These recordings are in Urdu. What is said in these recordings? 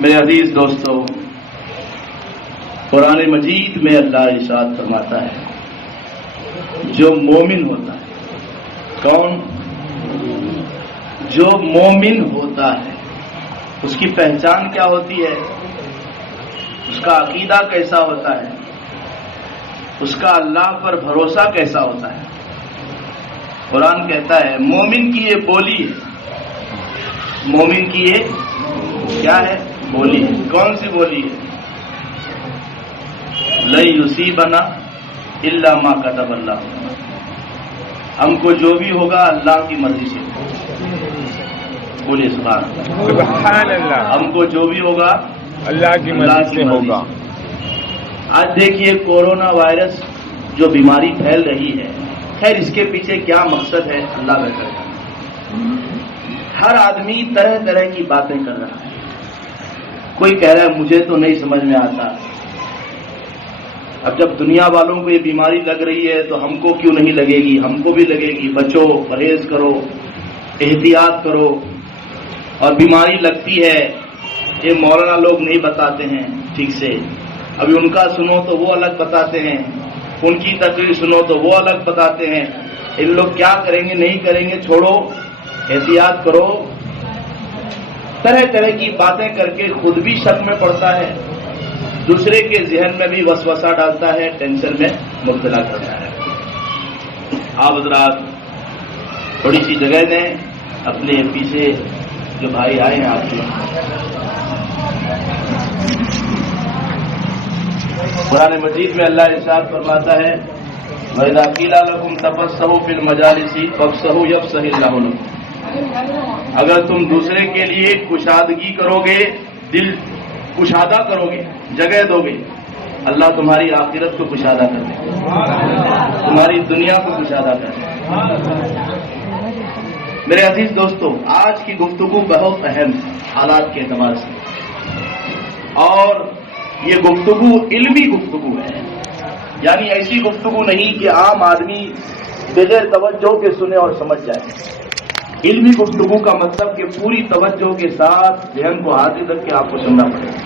میرے عزیز دوستو، قرآن مجید میں اللہ ارشاد فرماتا ہے جو مومن ہوتا ہے، کون؟ جو مومن ہوتا ہے اس کی پہچان کیا ہوتی ہے، اس کا عقیدہ کیسا ہوتا ہے، اس کا اللہ پر بھروسہ کیسا ہوتا ہے۔ قرآن کہتا ہے مومن کی یہ بولی ہے، مومن کی یہ کیا ہے؟ بولی ہے۔ کون سی بولی ہے؟ لن یصیبنا الا ما کتب اللہ، ہم کو جو بھی ہوگا اللہ کی مرضی سے بولے سبحان اللہ، ہم کو جو بھی ہوگا اللہ کی مرضی سے ہوگا۔ آج دیکھیے کورونا وائرس جو بیماری پھیل رہی ہے، خیر اس کے پیچھے کیا مقصد ہے اللہ بہتر جانتا۔ ہر آدمی طرح طرح کی باتیں کر رہا ہے، کوئی کہہ رہا ہے مجھے تو نہیں سمجھ میں آتا، اب جب دنیا والوں کو یہ بیماری لگ رہی ہے تو ہم کو کیوں نہیں لگے گی، ہم کو بھی لگے گی، بچو، پرہیز کرو، احتیاط کرو۔ اور بیماری لگتی ہے یہ مولانا لوگ نہیں بتاتے ہیں ٹھیک سے، ابھی ان کا سنو تو وہ الگ بتاتے ہیں، ان کی تقریر سنو تو وہ الگ بتاتے ہیں۔ ان لوگ کیا کریں گے نہیں کریں گے، چھوڑو، احتیاط کرو۔ طرح طرح کی باتیں کر کے خود بھی شک میں پڑتا ہے، دوسرے کے ذہن میں بھی وسوسہ ڈالتا ہے، ٹینشن میں مبتلا کرتا ہے۔ آپ حضرات تھوڑی سی جگہ دیں، اپنے پیچھے جو بھائی آئے ہیں آپ کے، قرآن مجید میں اللہ ارشاد فرماتا ہے وَإِذَا قِيلَ لَكُمْ تَفَسَّحُوا فِي الْمَجَالِسِ فَافْصَحُوا يَفْصَحِ اللَّهُ لَكُمْ، اگر تم دوسرے کے لیے کشادگی کرو گے، دل کشادہ کرو گے، جگہ دو گے، اللہ تمہاری آخرت کو کشادہ کر دے گا، تمہاری دنیا کو کشادہ کر دے گا۔ میرے عزیز دوستو، آج کی گفتگو بہت اہم ہے حالات کے اعتبار سے، اور یہ گفتگو علمی گفتگو ہے، یعنی ایسی گفتگو نہیں کہ عام آدمی بغیر توجہ کے سنے اور سمجھ جائے۔ علمی گفتگو کا مطلب کہ پوری توجہ کے ساتھ ذہن کو حاضر رکھ کے آپ کو سننا پڑے گا۔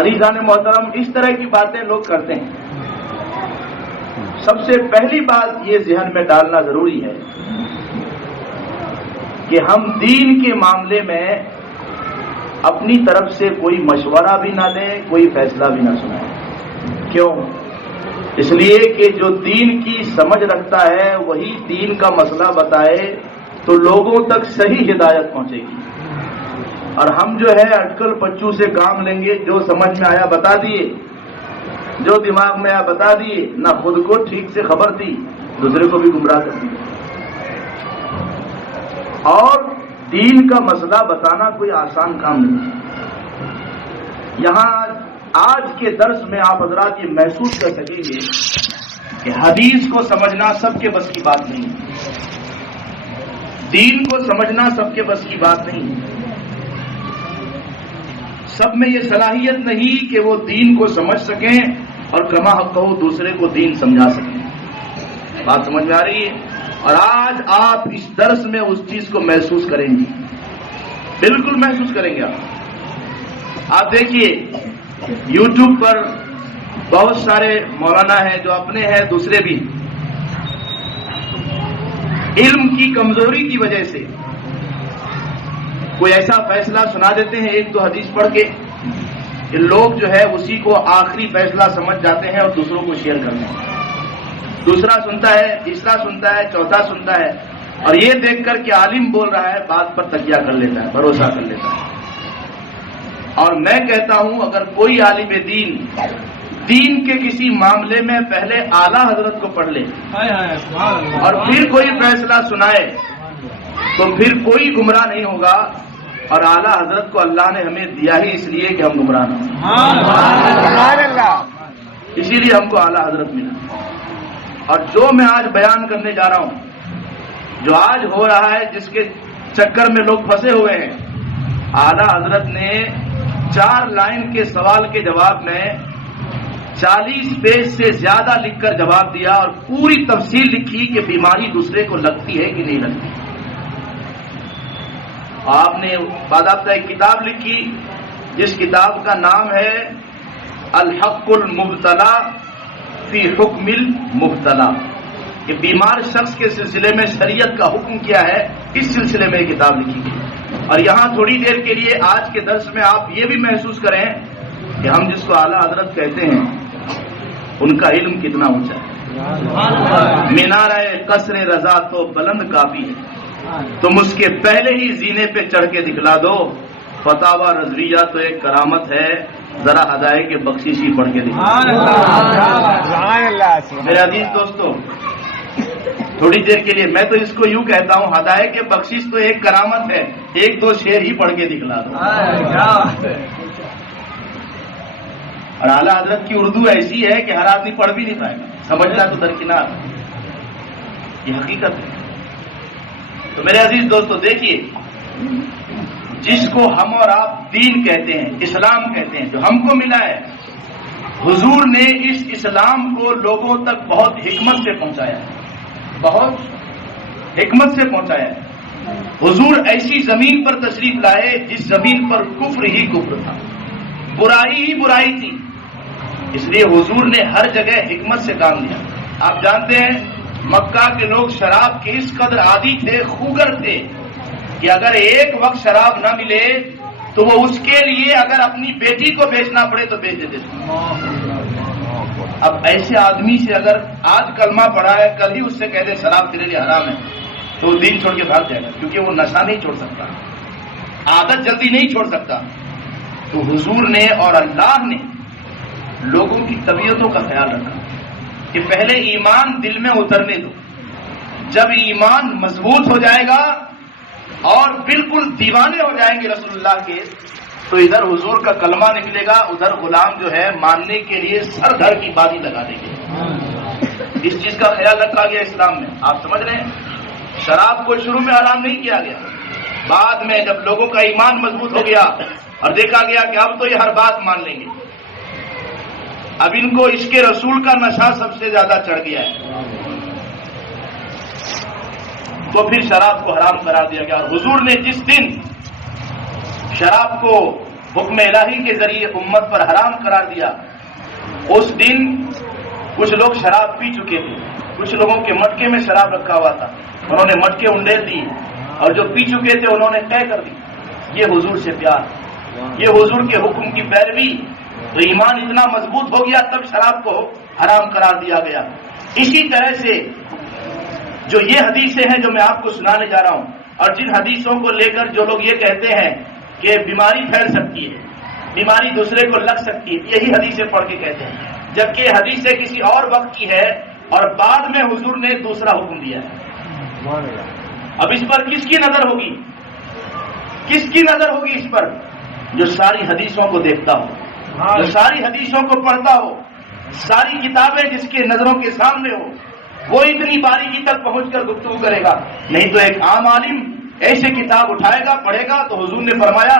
عزیزان محترم، اس طرح کی باتیں لوگ کرتے ہیں، سب سے پہلی بات یہ ذہن میں ڈالنا ضروری ہے کہ ہم دین کے معاملے میں اپنی طرف سے کوئی مشورہ بھی نہ دیں، کوئی فیصلہ بھی نہ سنائیں۔ کیوں؟ اس لیے کہ جو دین کی سمجھ رکھتا ہے وہی دین کا مسئلہ بتائے تو لوگوں تک صحیح ہدایت پہنچے گی، اور ہم جو ہے اٹکل پچو سے کام لیں گے، جو سمجھ میں آیا بتا دیے، جو دماغ میں آیا بتا دیے، نہ خود کو ٹھیک سے خبر دی، دوسرے کو بھی گمراہ کر دی۔ اور دین کا مسئلہ بتانا کوئی آسان کام نہیں ہے۔ یہاں آج کے درس میں آپ حضرات یہ محسوس کر سکیں گے کہ حدیث کو سمجھنا سب کے بس کی بات نہیں ہے، دین کو سمجھنا سب کے بس کی بات نہیں ہے، سب میں یہ صلاحیت نہیں کہ وہ دین کو سمجھ سکیں اور کما حق ہو دوسرے کو دین سمجھا سکیں۔ بات سمجھ میں آ رہی ہے؟ اور آج آپ اس درس میں اس چیز کو محسوس کریں گے، بالکل محسوس کریں گے۔ آپ دیکھیے یوٹیوب پر بہت سارے مولانا ہیں جو اپنے ہیں، دوسرے بھی، علم کی کمزوری کی وجہ سے کوئی ایسا فیصلہ سنا دیتے ہیں ایک دو حدیث پڑھ کے کہ لوگ جو ہے اسی کو آخری فیصلہ سمجھ جاتے ہیں اور دوسروں کو شیئر کرتے ہیں۔ دوسرا سنتا ہے، تیسرا سنتا ہے، چوتھا سنتا ہے، اور یہ دیکھ کر کہ عالم بول رہا ہے بات پر تکیہ کر لیتا ہے، بھروسہ کر لیتا ہے۔ اور میں کہتا ہوں اگر کوئی عالم دین کے کسی معاملے میں پہلے اعلیٰ حضرت کو پڑھ لے اور پھر کوئی فیصلہ سنائے تو پھر کوئی گمراہ نہیں ہوگا، اور اعلیٰ حضرت کو اللہ نے ہمیں دیا ہی اس لیے کہ ہم گمراہ نہ ہوں، اسی لیے ہم کو اعلیٰ حضرت ملا۔ اور جو میں آج بیان کرنے جا رہا ہوں، جو آج ہو رہا ہے، جس کے چکر میں لوگ پھنسے ہوئے ہیں، اعلیٰ حضرت نے 4 لائن کے سوال کے جواب میں 40 پیج سے زیادہ لکھ کر جواب دیا، اور پوری تفصیل لکھی کہ بیماری دوسرے کو لگتی ہے کہ نہیں لگتی۔ آپ نے باضابطہ ایک کتاب لکھی جس کتاب کا نام ہے الحق المبتلا فی حکم المبتلا، کہ بیمار شخص کے سلسلے میں شریعت کا حکم کیا ہے، اس سلسلے میں یہ کتاب لکھی گئی۔ اور یہاں تھوڑی دیر کے لیے آج کے درس میں آپ یہ بھی محسوس کریں کہ ہم جس کو اعلیٰ حضرت کہتے ہیں ان کا علم کتنا اونچا ہے۔ مینارہ قصر رضا تو بلند کافی ہے، تم اس کے پہلے ہی زینے پہ چڑھ کے دکھلا دو، فتاوی رضویہ تو ایک کرامت ہے، ذرا ہدایت کے بخششی پڑھ کے دکھلا دو۔ میرے عزیز دوستو، تھوڑی دیر کے لیے میں تو اس کو یوں کہتا ہوں، ہدایت کے بخشش تو ایک کرامت ہے، ایک دو شعر ہی پڑھ کے دکھلا دو۔ اور اعلیٰ حضرت کی اردو ایسی ہے کہ ہر آدمی پڑھ بھی نہیں پائے گا، سمجھنا تو درکنار، یہ حقیقت ہے۔ تو میرے عزیز دوستو دیکھیے، جس کو ہم اور آپ دین کہتے ہیں، اسلام کہتے ہیں، جو ہم کو ملا ہے، حضور نے اس اسلام کو لوگوں تک بہت حکمت سے پہنچایا ہے، بہت حکمت سے پہنچایا ہے۔ حضور ایسی زمین پر تشریف لائے جس زمین پر کفر ہی کفر تھا، برائی ہی برائی تھی، اس لیے حضور نے ہر جگہ حکمت سے کام لیا۔ آپ جانتے ہیں مکہ کے لوگ شراب کے اس قدر عادی تھے، خوگر تھے، کہ اگر ایک وقت شراب نہ ملے تو وہ اس کے لیے اگر اپنی بیٹی کو بیچنا پڑے تو بیچ دیتے تھے۔ اب ایسے آدمی سے اگر آج کلمہ پڑھا ہے، کل ہی اس سے کہہ دے شراب تیرے لیے حرام ہے، تو وہ دین چھوڑ کے بھاگ جائے گا، کیونکہ وہ نشہ نہیں چھوڑ سکتا، عادت جلدی نہیں چھوڑ سکتا۔ تو حضور نے اور اللہ نے لوگوں کی طبیعتوں کا خیال رکھا کہ پہلے ایمان دل میں اترنے دو، جب ایمان مضبوط ہو جائے گا اور بالکل دیوانے ہو جائیں گے رسول اللہ کے، تو ادھر حضور کا کلمہ نکلے گا، ادھر غلام جو ہے ماننے کے لیے سر دھر کی بازی لگا دیں گے۔ اس چیز کا خیال رکھا گیا اسلام میں، آپ سمجھ رہے ہیں۔ شراب کو شروع میں حرام نہیں کیا گیا، بعد میں جب لوگوں کا ایمان مضبوط ہو گیا اور دیکھا گیا کہ اب تو یہ ہر بات مان لیں گے، اب ان کو عشق رسول کا نشہ سب سے زیادہ چڑھ گیا ہے، تو پھر شراب کو حرام قرار دیا گیا۔ اور حضور نے جس دن شراب کو حکم الہی کے ذریعے امت پر حرام قرار دیا، اس دن کچھ لوگ شراب پی چکے تھے، کچھ لوگوں کے مٹکے میں شراب رکھا ہوا تھا، انہوں نے مٹکے انڈیل دی، اور جو پی چکے تھے انہوں نے طے کر دی یہ حضور سے پیار، یہ حضور کے حکم کی پیروی، تو ایمان اتنا مضبوط ہو گیا تب شراب کو حرام قرار دیا گیا۔ اسی طرح سے جو یہ حدیثیں ہیں جو میں آپ کو سنانے جا رہا ہوں، اور جن حدیثوں کو لے کر جو لوگ یہ کہتے ہیں کہ بیماری پھیل سکتی ہے، بیماری دوسرے کو لگ سکتی ہے، یہی حدیثیں پڑھ کے کہتے ہیں، جبکہ یہ حدیثیں کسی اور وقت کی ہے اور بعد میں حضور نے دوسرا حکم دیا ہے۔ اب اس پر کس کی نظر ہوگی؟ کس کی نظر ہوگی اس پر؟ جو ساری حدیثوں کو دیکھتا ہو، جو ساری حدیثوں کو پڑھتا ہو، ساری کتابیں جس کے نظروں کے سامنے ہو، وہ اتنی باریکی تک پہنچ کر گفتگو کرے گا۔ نہیں تو ایک عام عالم ایسے کتاب اٹھائے گا، پڑھے گا، تو حضور نے فرمایا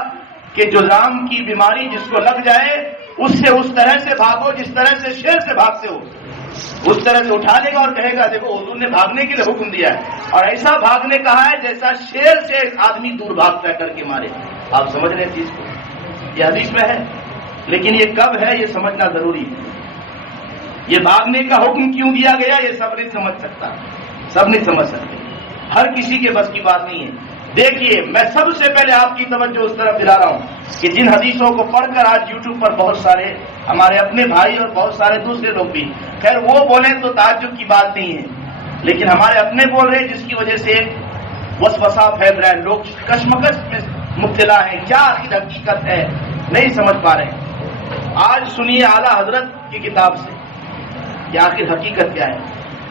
کہ جذام کی بیماری جس کو لگ جائے اس سے اس طرح سے بھاگو جس طرح سے شیر سے بھاگتے ہو، اس طرح سے اٹھا لے گا اور کہے گا دیکھو حضور نے بھاگنے کے لیے حکم دیا ہے، اور ایسا بھاگنے کہا ہے جیسا شیر سے آدمی دور بھاگتا ہے کر کے مارے۔ آپ سمجھ رہے ہیں چیز کو؟ یہ حدیث میں ہے، لیکن یہ کب ہے یہ سمجھنا ضروری ہے۔ یہ بھاگنے کا حکم کیوں دیا گیا یہ سب نہیں سمجھ سکتا، سب نہیں سمجھ سکتے، ہر کسی کے بس کی بات نہیں ہے۔ دیکھیے میں سب سے پہلے آپ کی توجہ اس طرف دلا رہا ہوں کہ جن حدیثوں کو پڑھ کر آج یوٹیوب پر بہت سارے ہمارے اپنے بھائی اور بہت سارے دوسرے لوگ بھی، خیر وہ بولیں تو تعجب کی بات نہیں ہے، لیکن ہمارے اپنے بول رہے ہیں جس کی وجہ سے وسوسہ پھیل رہا ہے، لوگ کشمکش میں مبتلا ہیں، کیا آخر حقیقت ہے نہیں سمجھ پا رہے ہیں۔ آج سنیے اعلیٰ حضرت کی کتاب سے کہ آخر حقیقت کیا ہے۔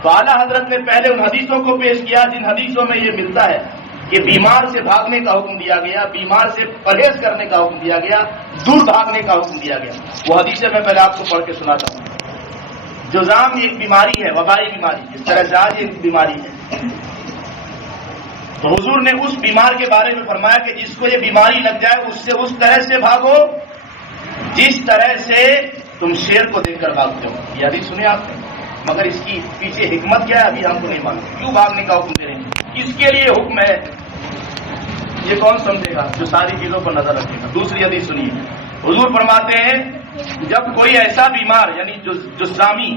تو اعلیٰ حضرت نے پہلے ان حدیثوں کو پیش کیا جن حدیثوں میں یہ ملتا ہے کہ بیمار سے بھاگنے کا حکم دیا گیا، بیمار سے پرہیز کرنے کا حکم دیا گیا، دور بھاگنے کا حکم دیا گیا۔ وہ حدیثیں میں پہلے آپ کو پڑھ کے سناتا ہوں۔ جذام ایک بیماری ہے، وبائی بیماری، جس طرح سے آج ایک بیماری ہے، تو حضور نے اس بیمار کے بارے میں فرمایا کہ جس کو یہ بیماری لگ جائے اس سے اس طرح سے بھاگو جس طرح سے تم شیر کو دیکھ کر بھاگتے ہو۔ یہ حدیث سنے آپ نے، مگر اس کی پیچھے حکمت کیا ہے ابھی ہم کو نہیں معلوم، کیوں بھاگنے کا حکم دے رہے ہیں، کس کے لیے حکم ہے۔ یہ کون سمجھے گا جو ساری چیزوں پر نظر رکھے گا؟ دوسری حدیث سنیے، حضور فرماتے ہیں جب کوئی ایسا بیمار یعنی جو جسامی،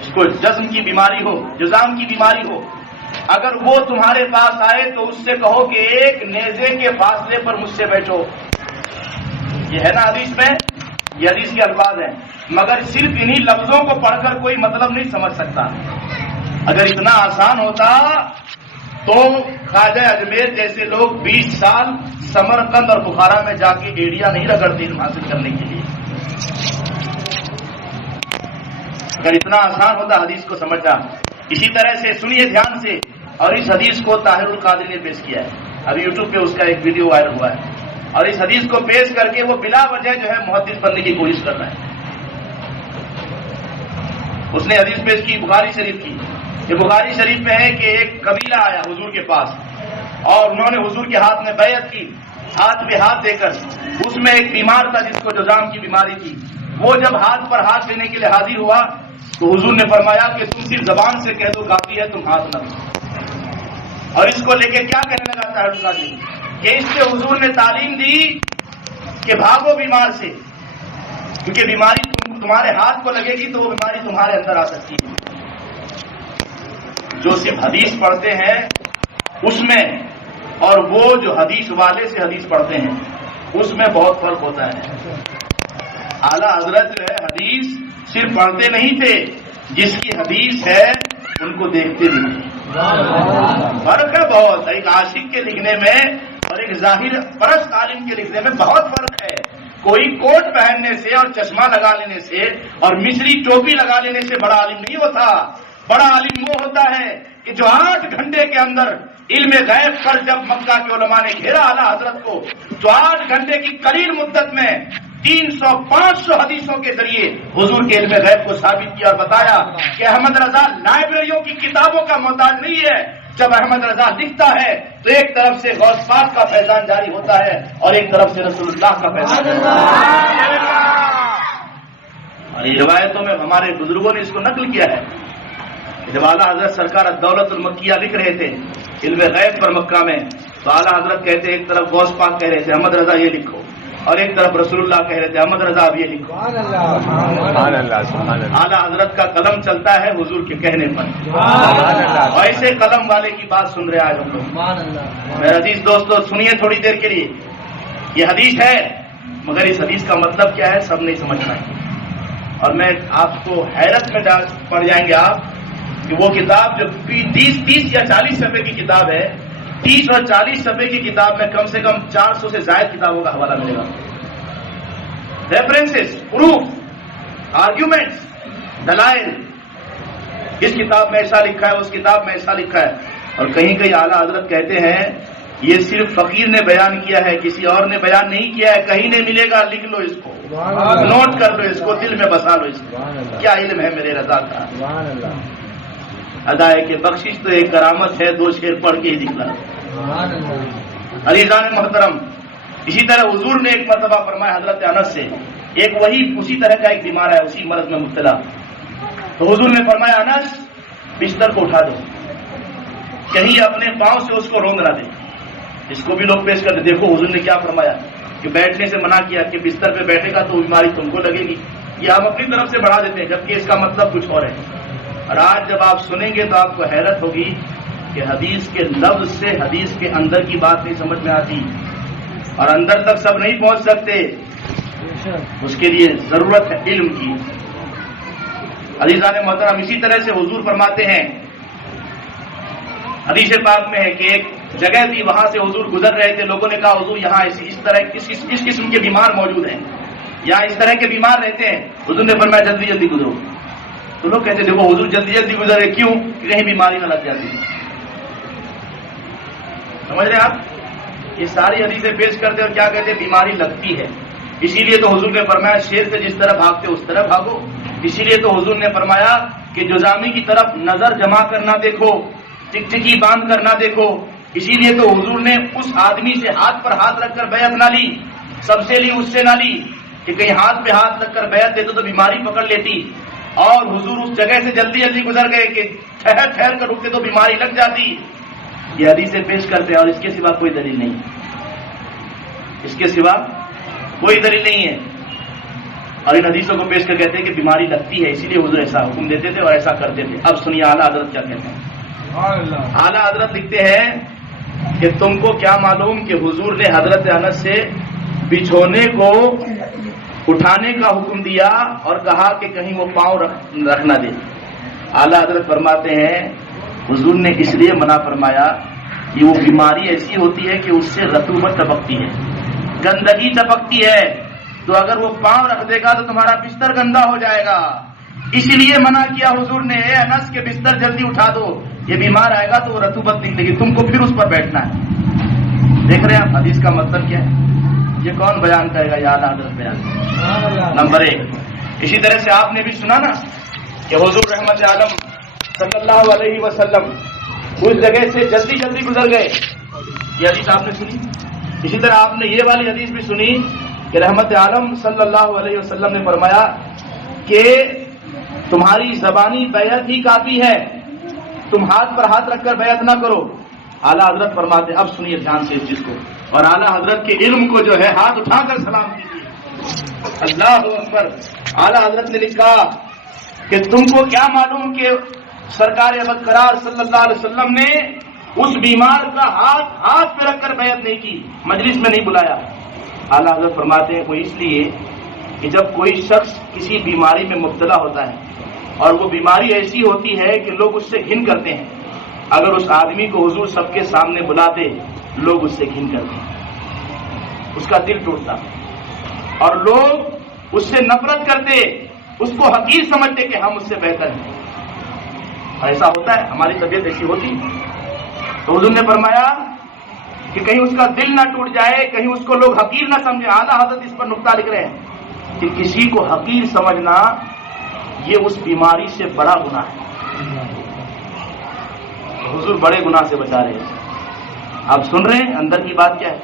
اس کو جسم کی بیماری ہو، جزام کی بیماری ہو، اگر وہ تمہارے پاس آئے تو اس سے کہو کہ ایک نیزے کے فاصلے پر مجھ سے بیٹھو. یہ ہے نا حدیث میں، یہ حدیث کے الفاظ ہیں، مگر صرف انہی لفظوں کو پڑھ کر کوئی مطلب نہیں سمجھ سکتا. اگر اتنا آسان ہوتا تو خواجہ اجمیر جیسے لوگ 20 سال سمرقند اور بخارا میں جا کے ایڑیاں نہیں رگڑتے علم حاصل کرنے کے لیے. اگر اتنا آسان ہوتا حدیث کو سمجھنا. اسی طرح سے سنیے دھیان سے، اور اس حدیث کو طاہر القادری نے پیش کیا ہے، ابھی یوٹیوب پہ اس کا ایک ویڈیو وائرل ہوا ہے، اور اس حدیث کو پیش کر کے وہ بلا وجہ جو ہے محدث بننے کی کوشش کر رہا ہے. اس نے حدیث پیش کی بخاری شریف کی. یہ بخاری شریف میں ہے کہ ایک قبیلہ آیا حضور کے پاس اور انہوں نے حضور کے ہاتھ میں بیعت کی، ہاتھ پہ ہاتھ دے کر. اس میں ایک بیمار تھا جس کو جزام کی بیماری تھی. وہ جب ہاتھ پر ہاتھ دینے کے لیے حاضر ہوا تو حضور نے فرمایا کہ تم صرف زبان سے کہہ دو کافی ہے، تم ہاتھ نہ دو. اور اس کو لے کے کیا کہنے لگا طاہر القادری کہ اس سے حضور نے تعلیم دی کہ بھاگو بیمار سے، کیونکہ بیماری تمہارے ہاتھ کو لگے گی تو وہ بیماری تمہارے اندر آ سکتی ہے. جو صرف حدیث پڑھتے ہیں اس میں اور وہ جو حدیث والے سے حدیث پڑھتے ہیں اس میں بہت فرق ہوتا ہے. اعلیٰ حضرت جو ہے حدیث صرف پڑھتے نہیں تھے، جس کی حدیث ہے ان کو دیکھتے بھی تھے. فرق ہے بہت، ایک عاشق کے لکھنے میں اور ایک ظاہر پرست عالم کے لکھنے میں بہت فرق ہے. کوئی کوٹ پہننے سے اور چشمہ لگا لینے سے اور مصری ٹوپی لگا لینے سے بڑا عالم نہیں ہوتا. بڑا عالم وہ ہوتا ہے کہ جو 8 گھنٹے کے اندر علم غیب پر جب مکہ کے علماء نے گھیرا اعلیٰ حضرت کو، تو 8 گھنٹے کی قلیل مدت میں 300-500 حدیثوں کے ذریعے حضور کے علم غیب کو ثابت کیا اور بتایا کہ احمد رضا لائبریریوں کی کتابوں کا محتاج نہیں ہے. جب احمد رضا لکھتا ہے تو ایک طرف سے غوث پاک کا فیضان جاری ہوتا ہے اور ایک طرف سے رسول اللہ کا فیضان جاری ہوتا ہے. اور یہ روایتوں میں ہمارے بزرگوں نے اس کو نقل کیا ہے. جب اعلیٰ حضرت سرکار الدولت المکیہ لکھ رہے تھے علم غیب پر مکہ میں، تو اعلیٰ حضرت کہتے ایک طرف غوث پاک کہہ رہے تھے احمد رضا یہ لکھو، اور ایک طرف رسول اللہ کہہ رہے تھے احمد رضا اب یہ لکھو. اعلیٰ حضرت کا قلم چلتا ہے حضور کے کہنے پر. ایسے قلم والے کی بات سن رہے آج ہم لوگ. میرے عزیز دوستو سنیے تھوڑی دیر کے لیے. یہ حدیث ہے مگر اس حدیث کا مطلب کیا ہے سب نہیں سمجھ پائیں گے، اور میں آپ کو حیرت میں پڑ جائیں گے آپ کہ وہ کتاب جو 30 یا 40 صفحے کی کتاب ہے، 30 اور 40 صفحے کی کتاب میں کم سے کم 400 سے زائد کتابوں کا حوالہ ملے گا. ریفرنسز، پروف، آرگیومنٹس، دلائل. اس کتاب میں ایسا لکھا ہے، اس کتاب میں ایسا لکھا ہے. اور کہیں کہیں اعلیٰ حضرت کہتے ہیں یہ صرف فقیر نے بیان کیا ہے، کسی اور نے بیان نہیں کیا ہے. کہیں نہیں ملے گا، لکھ لو اس کو، نوٹ کر لو اس کو، دل میں بسا لو اس کو. کیا علم ہے میرے رضا کا. ادا ہے کہ بخشش تو ایک کرامت ہے، 2 شعر پڑھ کے ہی دکھلا. عزیزان محترم، اسی طرح حضور نے ایک مرتبہ فرمایا حضرت انس سے، ایک وہی اسی طرح کا ایک بیمار ہے اسی مرض میں مبتلا. تو حضور نے فرمایا انس بستر کو اٹھا دو، کہیں اپنے پاؤں سے اس کو رونگ نہ دے. اس کو بھی لوگ پیش کرتے. دیکھو حضور نے کیا فرمایا کہ بیٹھنے سے منع کیا کہ بستر پہ بیٹھے گا تو بیماری تم کو لگے گی. یہ ہم اپنی طرف سے بڑھا دیتے ہیں جبکہ اس کا مطلب کچھ اور ہے. اور آج جب آپ سنیں گے تو آپ کو حیرت ہوگی کہ حدیث کے لفظ سے حدیث کے اندر کی بات نہیں سمجھ میں آتی، اور اندر تک سب نہیں پہنچ سکتے. اس کے لیے ضرورت ہے علم کی. عزیزان محترم، اسی طرح سے حضور فرماتے ہیں حدیث پاک میں ہے کہ ایک جگہ تھی، وہاں سے حضور گزر رہے تھے. لوگوں نے کہا حضور یہاں اس طرح اس قسم کے بیمار موجود ہیں، یہاں اس طرح کے بیمار رہتے ہیں. حضور نے فرمایا جلدی جلدی گزرو. تو لوگ کہتے دیکھو حضور جلدی جلدی گزرے کیوں؟ کہ کہیں بیماری نہ لگ جاتی. سمجھ رہے آپ؟ یہ ساری حدیثیں پیش کرتے اور کیا کہتے بیماری لگتی ہے. اسی لیے تو حضور نے فرمایا شیر سے جس طرح بھاگتے اس طرح بھاگو. اسی لیے تو حضور نے فرمایا کہ جزامی کی طرف نظر جما کر نہ دیکھو، ٹکٹکی باندھ کر نہ دیکھو. اسی لیے تو حضور نے اس آدمی سے ہاتھ پر ہاتھ رکھ کر بیعت نہ لی، سب سے لی اس سے نہ لی کہ کہیں ہاتھ پہ ہاتھ رکھ کر بیعت دیتے تو بیماری پکڑ لیتی. اور حضور اس جگہ سے جلدی جلدی گزر گئے کہ ٹھہر ٹھہر کر رکتے تو بیماری لگ جاتی. یہ حدیثیں پیش کرتے ہیں اور اس کے سوا کوئی دلیل نہیں. اس کے سوا کوئی دلیل نہیں ہے. اور ان حدیثوں کو پیش کر کہتے ہیں کہ بیماری لگتی ہے، اسی لیے حضور ایسا حکم دیتے تھے اور ایسا کرتے تھے. اب سنیے اعلیٰ حضرت کیا کہتے ہیں. اعلیٰ حضرت لکھتے ہیں کہ تم کو کیا معلوم کہ حضور نے حضرت انس سے بچھونے کو اٹھانے کا حکم دیا اور کہا کہ کہیں وہ پاؤں رکھ نہ دے. اعلیٰ حضرت فرماتے ہیں حضور نے اس لیے منع فرمایا کہ وہ بیماری ایسی ہوتی ہے کہ اس سے رطوبت ٹپکتی ہے، گندگی ٹپکتی ہے، تو اگر وہ پاؤں رکھ دے گا تو تمہارا بستر گندا ہو جائے گا. اسی لیے منع کیا حضور نے، اے انس کے بستر جلدی اٹھا دو، یہ بیمار آئے گا تو وہ رطوبت نکلے گی، تم کو پھر اس پر بیٹھنا ہے. دیکھ رہے ہیں آپ حدیث کا مطلب کیا ہے؟ یہ کون بیان کرے گا؟ یاد حضرت بیان. نمبر 1. اسی طرح سے آپ نے بھی سنا نا کہ حضور رحمت عالم صلی اللہ علیہ وسلم اس جگہ سے جلدی جلدی گزر گئے. یہ حدیث آپ نے سنی. اسی طرح آپ نے یہ والی حدیث بھی سنی کہ رحمت عالم صلی اللہ علیہ وسلم نے فرمایا کہ تمہاری زبانی بیعت ہی کافی ہے، تم ہاتھ پر ہاتھ رکھ کر بیعت نہ کرو. اعلیٰ حضرت فرماتے اب سنیے دھیان سے اس چیز کو، اور اعلیٰ حضرت کے علم کو جو ہے ہاتھ اٹھا کر سلام کیجیے. اللہ اکبر. اعلیٰ حضرت نے لکھا کہ تم کو کیا معلوم کہ سرکار ابدقرار صلی اللہ علیہ وسلم نے اس بیمار کا ہاتھ پہ رکھ کر بیعت نہیں کی، مجلس میں نہیں بلایا. اعلیٰ حضرت فرماتے ہیں وہ اس لیے کہ جب کوئی شخص کسی بیماری میں مبتلا ہوتا ہے اور وہ بیماری ایسی ہوتی ہے کہ لوگ اس سے گھن کرتے ہیں، اگر اس آدمی کو حضور سب کے سامنے بلاتے لوگ اس سے گھن کرتے ہیں، اس کا دل ٹوٹتا اور لوگ اس سے نفرت کرتے، اس کو حقیر سمجھتے کہ ہم اس سے بہتر ہیں. اور ایسا ہوتا ہے، ہماری طبیعت ایسی ہوتی. تو حضور نے فرمایا کہ کہیں اس کا دل نہ ٹوٹ جائے، کہیں اس کو لوگ حقیر نہ سمجھے. اعلیٰ حضرت اس پر نقطہ لکھ رہے ہیں کہ کسی کو حقیر سمجھنا یہ اس بیماری سے بڑا گناہ ہے. حضور بڑے گناہ سے بچا رہے ہیں. آپ سن رہے ہیں اندر کی بات کیا ہے؟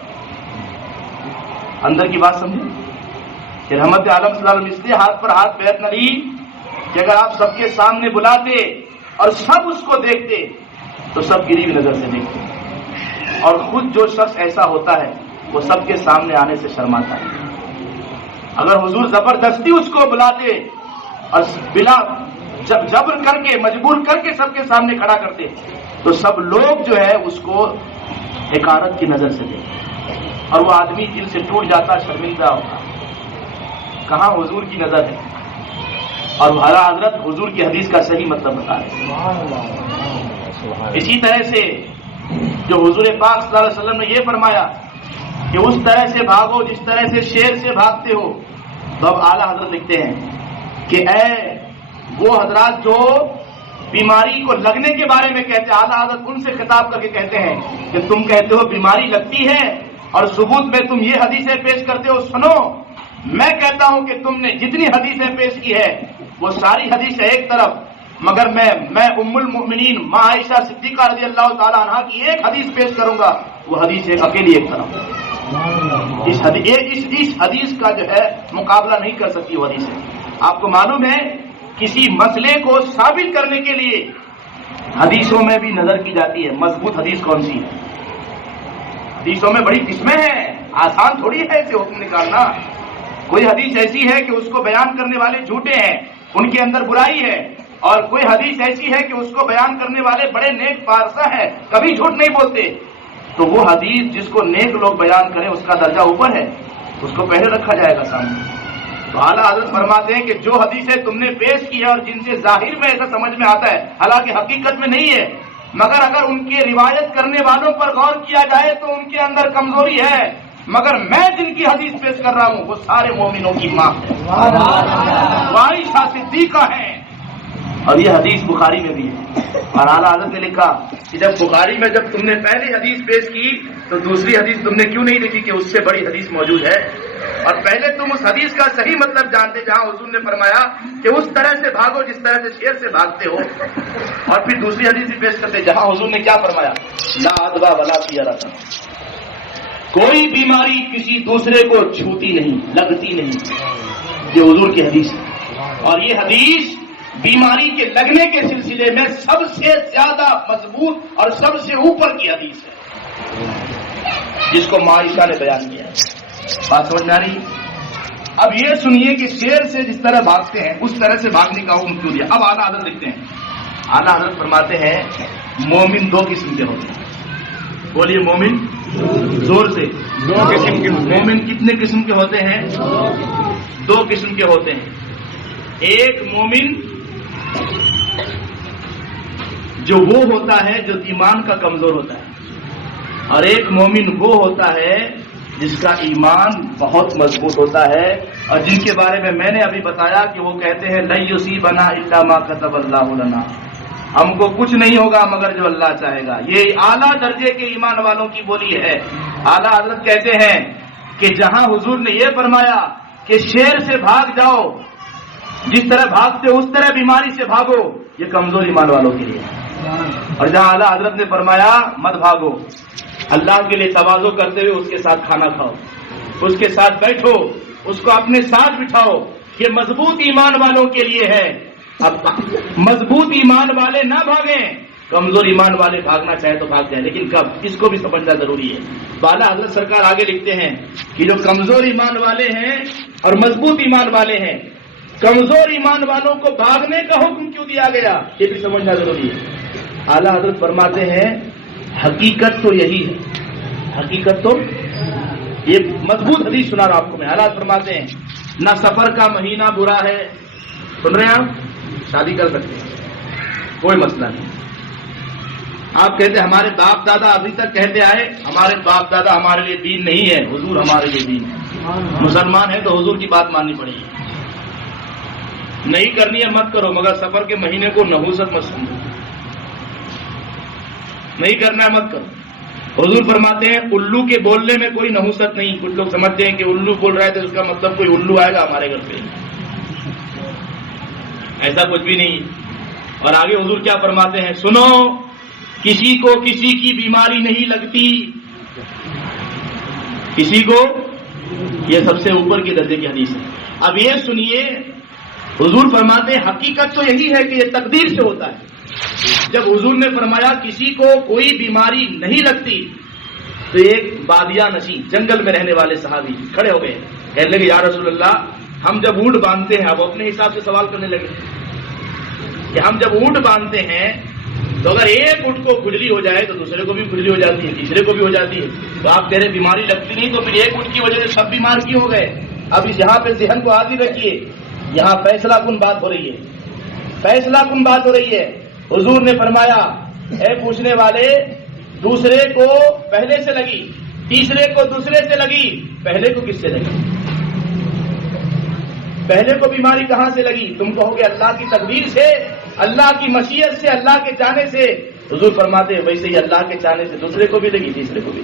اندر کی بات سمجھیں کہ رحمت عالم صلی اللہ علیہ وسلم اس لیے ہاتھ پر ہاتھ بیعت نہ لی کہ اگر آپ سب کے سامنے بلاتے اور سب اس کو دیکھتے تو سب گری ہوئی نظر سے دیکھتے، اور خود جو شخص ایسا ہوتا ہے وہ سب کے سامنے آنے سے شرماتا ہے. اگر حضور زبردستی اس کو بلاتے اور بلا جبر کر کے مجبور کر کے سب کے سامنے کھڑا کرتے تو سب لوگ جو ہے اس کو حقارت کی نظر سے دیکھتے اور وہ آدمی دل سے ٹوٹ جاتا، شرمندہ ہوتا. کہاں حضور کی نظر ہے؟ اور اعلیٰ حضرت حضور کی حدیث کا صحیح مطلب بتا رہے. اسی طرح سے جو حضور پاک صلی اللہ علیہ وسلم نے یہ فرمایا کہ اس طرح سے بھاگو جس طرح سے شیر سے بھاگتے ہو، تو اب اعلیٰ حضرت لکھتے ہیں کہ اے وہ حضرات جو بیماری کو لگنے کے بارے میں کہتے ہیں، اعلیٰ حضرت ان سے خطاب کر کے کہتے ہیں کہ تم کہتے ہو بیماری لگتی ہے اور ثبوت میں تم یہ حدیثیں پیش کرتے ہو. سنو، میں کہتا ہوں کہ تم نے جتنی حدیثیں پیش کی ہے وہ ساری حدیثیں ایک طرف، مگر میں ام المؤمنین ماں عائشہ صدیقہ رضی اللہ تعالی عنہا کی ایک حدیث پیش کروں گا، وہ حدیث ہے اکیلی ایک طرف. اس حدیث کا جو ہے مقابلہ نہیں کر سکتی وہ حدیث ہے. آپ کو معلوم ہے کسی مسئلے کو ثابت کرنے کے لیے حدیثوں میں بھی نظر کی جاتی ہے مضبوط حدیث کون سی ہے. حدیثوں میں بڑی قسمیں ہیں، آسان تھوڑی ہے اسے حکم نکالنا. کوئی حدیث ایسی ہے کہ اس کو بیان کرنے والے جھوٹے ہیں، ان کے اندر برائی ہے، اور کوئی حدیث ایسی ہے کہ اس کو بیان کرنے والے بڑے نیک پارسا ہیں، کبھی جھوٹ نہیں بولتے. تو وہ حدیث جس کو نیک لوگ بیان کریں اس کا درجہ اوپر ہے، اس کو پہلے رکھا جائے گا سامنے. تو اعلیٰ حضرت فرماتے ہیں کہ جو حدیثیں تم نے پیش کی ہے اور جن سے ظاہر میں ایسا سمجھ میں آتا ہے، حالانکہ حقیقت میں نہیں ہے، مگر اگر ان کی روایت کرنے والوں پر غور کیا جائے تو ان کے اندر کمزوری ہے، مگر میں جن کی حدیث پیش کر رہا ہوں وہ سارے مومنوں کی ماں ہے، عائشہ صدیقہ ہیں. اور یہ حدیث بخاری میں بھی ہے. اور اعلیٰ حضرت نے لکھا کہ جب بخاری میں جب تم نے پہلی حدیث پیش کی تو دوسری حدیث تم نے کیوں نہیں لکھی کہ اس سے بڑی حدیث موجود ہے، اور پہلے تم اس حدیث کا صحیح مطلب جانتے جہاں حضور نے فرمایا کہ اس طرح سے بھاگو جس طرح سے شیر سے بھاگتے ہو، اور پھر دوسری حدیث بھی پیش کرتے جہاں حضور نے کیا فرمایا، لا ادوا ولا فیرا، کوئی بیماری کسی دوسرے کو چھوتی نہیں، لگتی نہیں. یہ حضور کی حدیث ہے، اور یہ حدیث بیماری کے لگنے کے سلسلے میں سب سے زیادہ مضبوط اور سب سے اوپر کی حدیث ہے جس کو ماں عائشہ نے بیان کیا ہے. بات سمجھ میں آ رہی؟ اب یہ سنیے کہ شیر سے جس طرح بھاگتے ہیں اس طرح سے بھاگنے کا حکم کیوں دیا. اب اعلیٰ حضرت لکھتے ہیں، اعلیٰ حضرت فرماتے ہیں مومن دو قسم کے ہوتے ہیں. بولیے مومن زور سے. دو قسم کے ہوتے ہیں. مومن کتنے قسم کے ہوتے ہیں؟ دو قسم کے ہوتے ہیں. ایک مومن جو وہ ہوتا ہے جو ایمان کا کمزور ہوتا ہے، اور ایک مومن وہ ہوتا ہے جس کا ایمان بہت مضبوط ہوتا ہے، اور جن کے بارے میں نے ابھی بتایا کہ وہ کہتے ہیں لن یصیبنا الا ما كتب اللہ لنا، ہم کو کچھ نہیں ہوگا مگر جو اللہ چاہے گا. یہ اعلیٰ درجے کے ایمان والوں کی بولی ہے. اعلیٰ حضرت کہتے ہیں کہ جہاں حضور نے یہ فرمایا کہ شیر سے بھاگ جاؤ، جس طرح بھاگتے ہو اس طرح بیماری سے بھاگو، یہ کمزور ایمان والوں کے لیے. اور جہاں اعلیٰ حضرت نے فرمایا مت بھاگو، اللہ کے لیے تواضع کرتے ہوئے اس کے ساتھ کھانا کھاؤ، اس کے ساتھ بیٹھو، اس کو اپنے ساتھ بٹھاؤ، یہ مضبوط ایمان والوں کے لیے ہے. اب مضبوط ایمان والے نہ بھاگیں، کمزور ایمان والے بھاگنا چاہے تو بھاگ جائیں، لیکن کب، اس کو بھی سمجھنا ضروری ہے. تو اعلیٰ حضرت سرکار آگے لکھتے ہیں کہ جو کمزور ایمان والے ہیں اور مضبوط ایمان والے ہیں، کمزور ایمان والوں کو بھاگنے کا حکم کیوں دیا گیا یہ بھی سمجھنا ضروری ہے. اعلیٰ حضرت فرماتے ہیں حقیقت تو یہی ہے، حقیقت تو یہ مضبوط حدیث سنا رہا آپ کو میں. اعلیٰ فرماتے ہیں نہ سفر کا مہینہ برا ہے، سن رہے ہیں آپ، شادی کر سکتے ہیں، کوئی مسئلہ نہیں. آپ کہتے ہیں ہمارے باپ دادا ابھی تک کہتے آئے ہمارے باپ دادا ہمارے لیے دین نہیں ہے، حضور ہمارے لیے دین ہے. مسلمان ہے تو حضور کی بات ماننی پڑے گی. نہیں کرنی ہے مت کرو، مگر سفر کے مہینے کو نحوست مت سمجھو، نہیں کرنا ہے مت کرو. حضور فرماتے ہیں الو کے بولنے میں کوئی نحوست نہیں. کچھ لوگ سمجھتے ہیں کہ الو بول رہا ہے تو اس کا مطلب کوئی الو آئے گا ہمارے گھر پہ، ایسا کچھ بھی نہیں. اور آگے حضور کیا فرماتے ہیں سنو، کسی کو کسی کی بیماری نہیں لگتی، کسی کو، یہ سب سے اوپر کے درجے کی حدیث ہے. اب یہ سنیے، حضور فرماتے ہیں حقیقت تو یہی ہے کہ یہ تقدیر سے ہوتا ہے. جب حضور نے فرمایا کسی کو کوئی بیماری نہیں لگتی تو ایک بادیہ نشین جنگل میں رہنے والے صحابی کھڑے ہو گئے، کہنے لگے یا رسول اللہ ہم جب اونٹ باندھتے ہیں، اب اپنے حساب سے سوال کرنے لگے کہ ہم جب اونٹ باندھتے ہیں تو اگر ایک اونٹ کو کھجلی ہو جائے تو دوسرے کو بھی کھجلی ہو جاتی ہے، تیسرے کو بھی ہو جاتی ہے، تو آپ کہہ رہے بیماری لگتی نہیں تو پھر ایک اونٹ کی وجہ سے سب بیمار کیوں ہو گئے؟ اب اس یہاں پہ ذہن کو حاضر رکھیے، یہاں فیصلہ کن بات ہو رہی ہے، فیصلہ کن بات ہو رہی ہے. حضور نے فرمایا اے پوچھنے والے، دوسرے کو پہلے سے لگی، تیسرے کو دوسرے سے لگی، پہلے کو کس سے لگی؟ پہلے کو بیماری کہاں سے لگی؟ تم کہو گے اللہ کی تقدیر سے، اللہ کی مشیت سے، اللہ کے چاہنے سے. حضور فرماتے ہیں ویسے ہی اللہ کے چاہنے سے دوسرے کو بھی لگی، تیسرے کو بھی.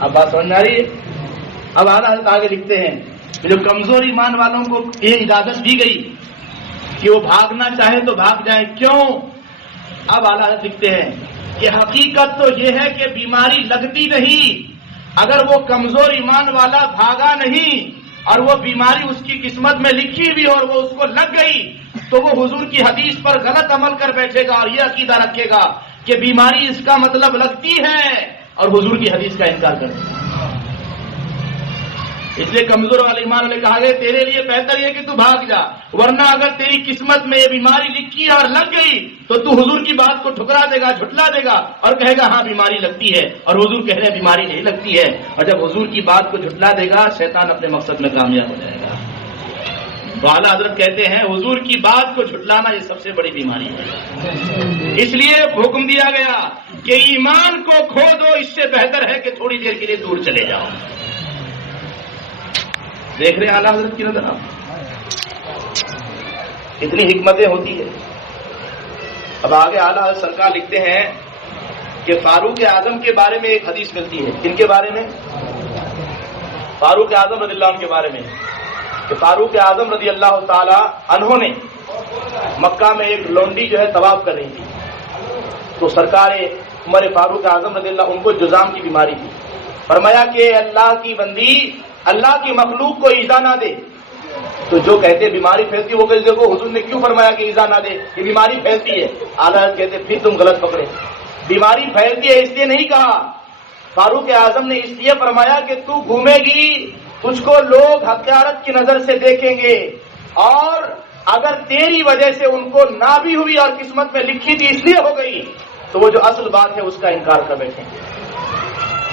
اب بات سمجھ آ رہی ہے؟ اب آگے لکھتے ہیں جو کمزور ایمان والوں کو یہ اجازت دی گئی کہ وہ بھاگنا چاہے تو بھاگ جائیں، کیوں؟ اب اعلیٰ لکھتے ہیں کہ حقیقت تو یہ ہے کہ بیماری لگتی نہیں. اگر وہ کمزور ایمان والا بھاگا نہیں اور وہ بیماری اس کی قسمت میں لکھی ہوئی اور وہ اس کو لگ گئی تو وہ حضور کی حدیث پر غلط عمل کر بیٹھے گا اور یہ عقیدہ رکھے گا کہ بیماری اس کا مطلب لگتی ہے اور حضور کی حدیث کا انکار کرے گا. اس لیے کمزور والے ایمان والے کہا گئے تیرے لیے بہتر یہ کہ تو بھاگ جا، ورنہ اگر تیری قسمت میں یہ بیماری لکھی ہے اور لگ گئی تو تو حضور کی بات کو ٹھکرا دے گا، جھٹلا دے گا اور کہے گا ہاں بیماری لگتی ہے، اور حضور کہہ رہے ہیں بیماری نہیں لگتی ہے. اور جب حضور کی بات کو جھٹلا دے گا شیطان اپنے مقصد میں کامیاب ہو جائے گا. تو اعلیٰ حضرت کہتے ہیں حضور کی بات کو جھٹلانا یہ سب سے بڑی بیماری ہے. اس لیے حکم دیا گیا کہ ایمان کو کھو دو، اس سے بہتر ہے کہ تھوڑی دیر کے لیے دور چلے جاؤ. دیکھ رہے ہیں اعلیٰ حضرت کی نظر، اتنی حکمتیں ہوتی ہے. اب آگے اعلیٰ حضرت سرکار لکھتے ہیں کہ فاروق اعظم کے بارے میں ایک حدیث ملتی ہے. کن کے بارے میں؟ فاروق اعظم رضی اللہ عنہ کے بارے میں کہ فاروق اعظم رضی اللہ تعالی عنہ نے مکہ میں ایک لونڈی جو ہے طواف کر رہی تھی، تو سرکار عمر فاروق اعظم رضی اللہ ان کو جذام کی بیماری تھی. فرمایا کہ اللہ کی بندی اللہ کی مخلوق کو ایذا نہ دے. تو جو کہتے بیماری پھیلتی وہ کہتے دیکھو حضور نے کیوں فرمایا کہ ایذا نہ دے، یہ بیماری پھیلتی ہے. اعلیٰ کہتے پھر تم غلط پکڑے، بیماری پھیلتی ہے اس لیے نہیں کہا، فاروق اعظم نے اس لیے فرمایا کہ تو گھومے گی، تجھ کو لوگ حقارت کی نظر سے دیکھیں گے، اور اگر تیری وجہ سے ان کو نہ بھی ہوئی اور قسمت میں لکھی تھی اس لیے ہو گئی، تو وہ جو اصل بات ہے اس کا انکار کر بیٹھیں گے۔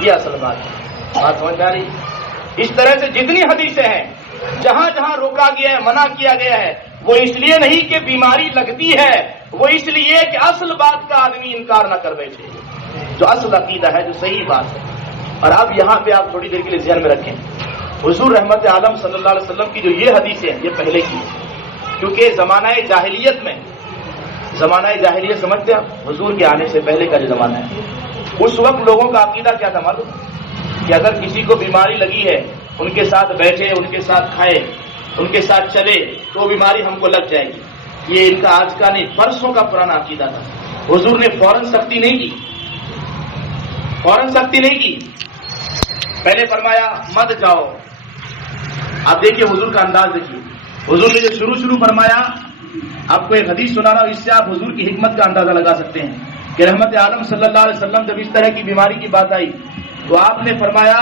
یہ اصل بات ہے، بات سمجھ آ رہی؟ اس طرح سے جتنی حدیثیں ہیں جہاں جہاں روکا گیا ہے، منع کیا گیا ہے، وہ اس لیے نہیں کہ بیماری لگتی ہے، وہ اس لیے کہ اصل بات کا آدمی انکار نہ کر بیٹھے، جو اصل عقیدہ ہے، جو صحیح بات ہے۔ اور اب یہاں پہ آپ تھوڑی دیر کے لیے ذہن میں رکھیں، حضور رحمت عالم صلی اللہ علیہ وسلم کی جو یہ حدیث ہے یہ پہلے کی ہے، کیونکہ زمانہ جاہلیت میں، زمانہ جاہلیت سمجھتے ہیں آپ، حضور کے آنے سے پہلے کا جو زمانہ ہے، اس وقت لوگوں کا عقیدہ کیا تھا معلوم؟ کہ اگر کسی کو بیماری لگی ہے، ان کے ساتھ بیٹھے، ان کے ساتھ کھائے، ان کے ساتھ چلے تو بیماری ہم کو لگ جائے گی۔ یہ ان کا آج کا نہیں، برسوں کا پرانا عقیدہ تھا۔ حضور نے فوراً سختی نہیں کی، فوراً سختی نہیں کی، پہلے فرمایا مت جاؤ۔ آپ دیکھیے حضور کا انداز دیکھیے، حضور نے جو شروع فرمایا، آپ کو ایک حدیث سنا رہا ہوں، اس سے آپ حضور کی حکمت کا اندازہ لگا سکتے ہیں کہ رحمت عالم صلی اللہ علیہ وسلم جب اس طرح کی بیماری کی بات آئی تو آپ نے فرمایا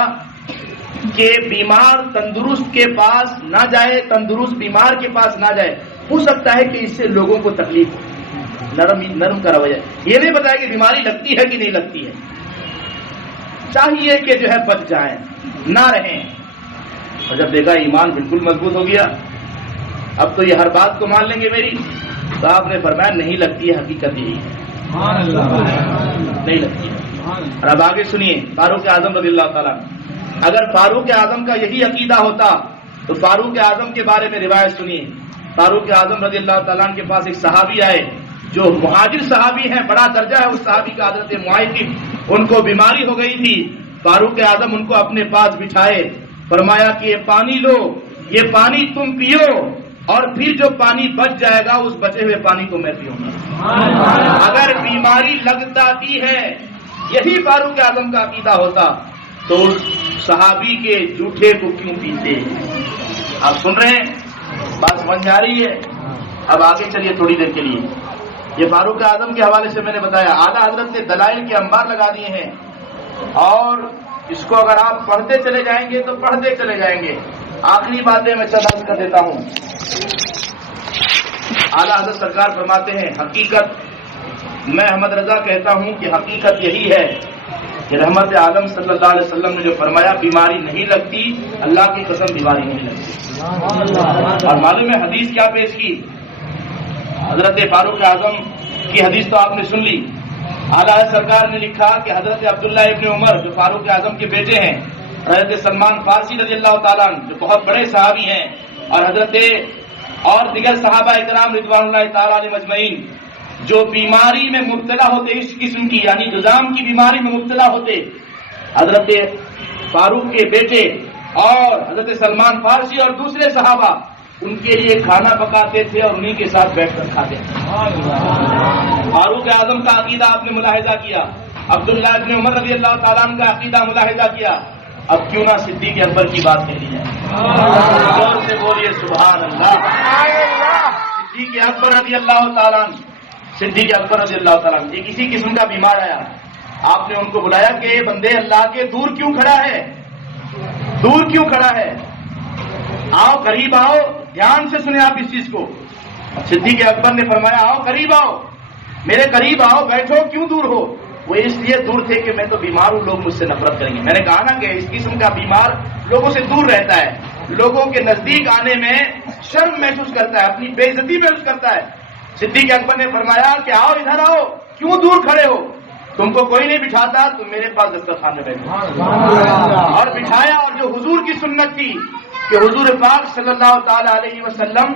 کہ بیمار تندرست کے پاس نہ جائے، تندرست بیمار کے پاس نہ جائے، ہو سکتا ہے کہ اس سے لوگوں کو تکلیف ہو، نرم کا رویہ، یہ نہیں بتایا کہ بیماری لگتی ہے کہ نہیں لگتی ہے، چاہیے کہ جو ہے بچ جائیں، نہ رہیں۔ اور جب دیکھا ایمان بالکل مضبوط ہو گیا، اب تو یہ ہر بات کو مان لیں گے میری، تو آپ نے فرمایا نہیں لگتی ہے، حقیقت یہی ہے، نہیں لگتی ہے۔ اور اب آگے سنیے فاروق اعظم رضی اللہ تعالیٰ، اگر فاروق اعظم کا یہی عقیدہ ہوتا تو فاروق اعظم کے بارے میں روایت سنیے۔ فاروق اعظم رضی اللہ تعالیٰ کے پاس ایک صحابی آئے جو مہاجر صحابی ہیں، بڑا درجہ ہے اس صحابی کا، حضرت معاذ، ان کو بیماری ہو گئی تھی، فاروق اعظم ان کو اپنے پاس بٹھائے، فرمایا کہ یہ پانی لو، یہ پانی تم پیو، اور پھر جو پانی بچ جائے گا اس بچے ہوئے پانی کو میں پیوں گا۔ اگر بیماری لگتا بھی ہے، یہی فاروق اعظم کا عقیدہ ہوتا تو صحابی کے جھوٹے کو کیوں پیتے؟ آپ سن رہے ہیں، بات سمجھ میں آ رہی ہے؟ اب آگے چلیے تھوڑی دیر کے لیے، یہ فاروق اعظم کے حوالے سے میں نے بتایا، اعلیٰ حضرت نے دلائل کے انبار لگا دیے ہیں، اور اس کو اگر آپ پڑھتے چلے جائیں گے تو پڑھتے چلے جائیں گے۔ آخری باتیں میں چند عرض کر دیتا ہوں۔ اعلیٰ حضرت سرکار فرماتے ہیں، حقیقت میں احمد رضا کہتا ہوں کہ حقیقت یہی ہے کہ رحمت عالم صلی اللہ علیہ وسلم نے جو فرمایا بیماری نہیں لگتی، اللہ کی قسم بیماری نہیں لگتی۔ اور معلوم ہے حدیث کیا پیش کی؟ حضرت فاروق اعظم کی حدیث تو آپ نے سن لی۔ اعلیٰ سرکار نے لکھا کہ حضرت عبداللہ ابن عمر جو فاروق اعظم کے بیٹے ہیں، حضرت سلمان فارسی رضی اللہ تعالیٰ جو بہت بڑے صحابی ہیں، اور حضرت اور دیگر صحابہ اکرام رضوان اللہ تعالیٰ علیہ مجمعین جو بیماری میں مبتلا ہوتے، اس قسم کی یعنی جذام کی بیماری میں مبتلا ہوتے، حضرت فاروق کے بیٹے اور حضرت سلمان فارسی اور دوسرے صحابہ ان کے لیے کھانا پکاتے تھے اور انہی کے ساتھ بیٹھ کر کھاتے تھے۔ فاروق اعظم کا عقیدہ آپ نے ملاحظہ کیا، عبداللہ ابن عمر رضی اللہ تعالیٰ عنہ کا عقیدہ ملاحظہ کیا، اب کیوں نہ صدیق اکبر کی بات کہہ لی جائے؟ زور سے بولیے سبحان اللہ۔ صدیق اکبر رضی اللہ تعالیٰ عنہ، صدیق اکبر رضی اللہ تعالیٰ عنہ کسی قسم کا بیمار آیا، آپ نے ان کو بلایا کہ بندے اللہ کے دور کیوں کھڑا ہے، دور کیوں کھڑا ہے، آؤ قریب آؤ، دھیان سے سنیں آپ اس چیز کو۔ صدیق اکبر نے فرمایا آؤ قریب آؤ، میرے قریب آؤ، بیٹھو، کیوں دور ہو؟ وہ اس لیے دور تھے کہ میں تو بیمار ہوں، لوگ مجھ سے نفرت کریں گے۔ میں نے کہا نا کہ اس قسم کا بیمار لوگوں سے دور رہتا ہے، لوگوں کے نزدیک آنے میں شرم محسوس کرتا ہے، اپنی بے عزتی محسوس کرتا ہے۔ صدیق اکبر نے فرمایا کہ آؤ ادھر آؤ، کیوں دور کھڑے ہو؟ تم کو کوئی نہیں بٹھاتا، تم میرے پاس دسترخوان میں بیٹھو۔ اور بٹھایا، اور جو حضور کی سنت تھی کہ حضور پاک صلی اللہ تعالی علیہ وسلم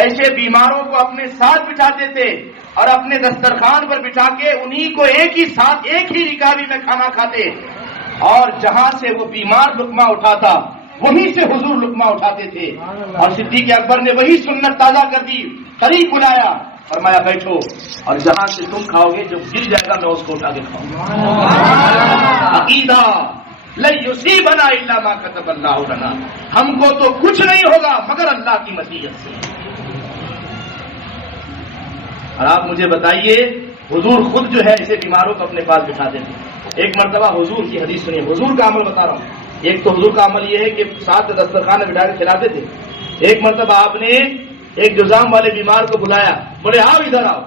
ایسے بیماروں کو اپنے ساتھ بٹھاتے تھے اور اپنے دسترخوان پر بٹھا کے انہی کو ایک ہی ساتھ ایک ہی رکابی میں کھانا کھاتے، اور جہاں سے وہ بیمار لقمہ اٹھاتا وہیں سے حضور لقمہ اٹھاتے تھے۔ اور صدیق اکبر نے وہی سنت تازہ کر دی، قریب بلایا، فرمایا بیٹھو، اور جہاں سے تم کھاؤ گے جو گر جائے گا میں اس کو اٹھا کے کھاؤں گا۔ عقیدہ لن یصیبنا الا ما كتب اللہ لنا، ہم کو تو کچھ نہیں ہوگا مگر اللہ کی مشیت سے۔ اور آپ مجھے بتائیے حضور خود جو ہے ایسے بیماروں کو اپنے پاس بٹھاتے تھے. ایک مرتبہ حضور کی حدیث سنیے, حضور کا عمل بتا رہا ہوں. ایک تو حضور کا عمل یہ ہے کہ ساتھ دسترخوان میں بٹھا کے کھلاتے تھے. ایک مرتبہ آپ نے ایک جزام والے بیمار کو بلایا, بولے آؤ ادھر آؤ.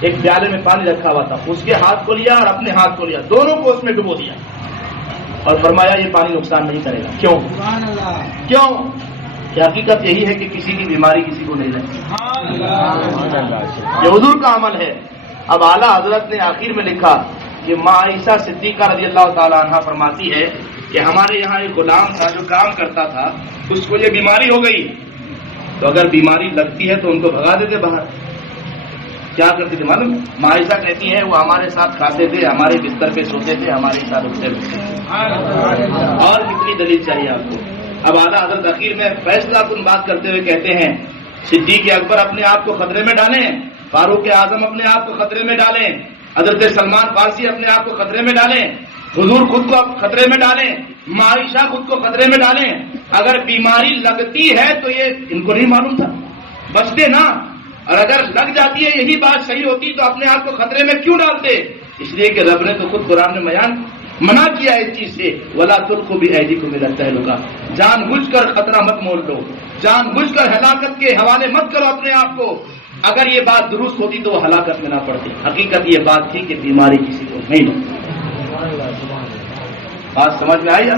ایک پیالے میں پانی رکھا ہوا تھا, اس کے ہاتھ کو لیا اور اپنے ہاتھ کو لیا, دونوں کو اس میں ڈبو دیا اور فرمایا یہ پانی نقصان نہیں کرے گا. کیوں؟ کہ حقیقت یہی ہے کہ کسی کی بیماری کسی کو نہیں لگتی. یہ حضور کا عمل ہے. اب اعلیٰ حضرت نے آخر میں لکھا کہ ماں عائشہ صدیقہ رضی اللہ تعالی عنہ فرماتی ہے کہ ہمارے یہاں ایک غلام تھا جو کام کرتا تھا, اس کو یہ بیماری ہو گئی, تو اگر بیماری لگتی ہے تو ان کو بھگا دیتے باہر. کیا کرتے تھے معلوم؟ ماں عائشہ کہتی ہیں وہ ہمارے ساتھ کھاتے تھے, ہمارے بستر پہ سوتے تھے, ہمارے ساتھ اٹھتے تھے. اور کتنی دلیل چاہیے آپ کو. اب اعلیٰ حضرت اخیر میں فیصلہ کن بات کرتے ہوئے کہتے ہیں صدیق اکبر اپنے آپ کو خطرے میں ڈالیں, فاروق اعظم اپنے آپ کو خطرے میں ڈالیں, حضرت سلمان فارسی اپنے آپ کو خطرے میں ڈالیں, حضور خود کو خطرے میں ڈالیں, ماں عائشہ خود کو خطرے میں ڈالیں. اگر بیماری لگتی ہے تو یہ ان کو نہیں معلوم تھا, بچتے نا. اور اگر لگ جاتی ہے یہی بات صحیح ہوتی تو اپنے آپ کو خطرے میں کیوں ڈالتے؟ اس لیے کہ رب نے تو خود قرآن میں منع کیا اس چیز سے, ولا تلقوا بأیدیکم الی التہلکہ. جان بوجھ کر خطرہ مت مول دو, جان بوجھ کر ہلاکت کے حوالے مت کرو اپنے آپ کو. اگر یہ بات درست ہوتی تو وہ ہلاکت میں نہ پڑتی. حقیقت یہ بات تھی کہ بیماری کسی کو نہیں لگتی. بات سمجھ میں آئی؟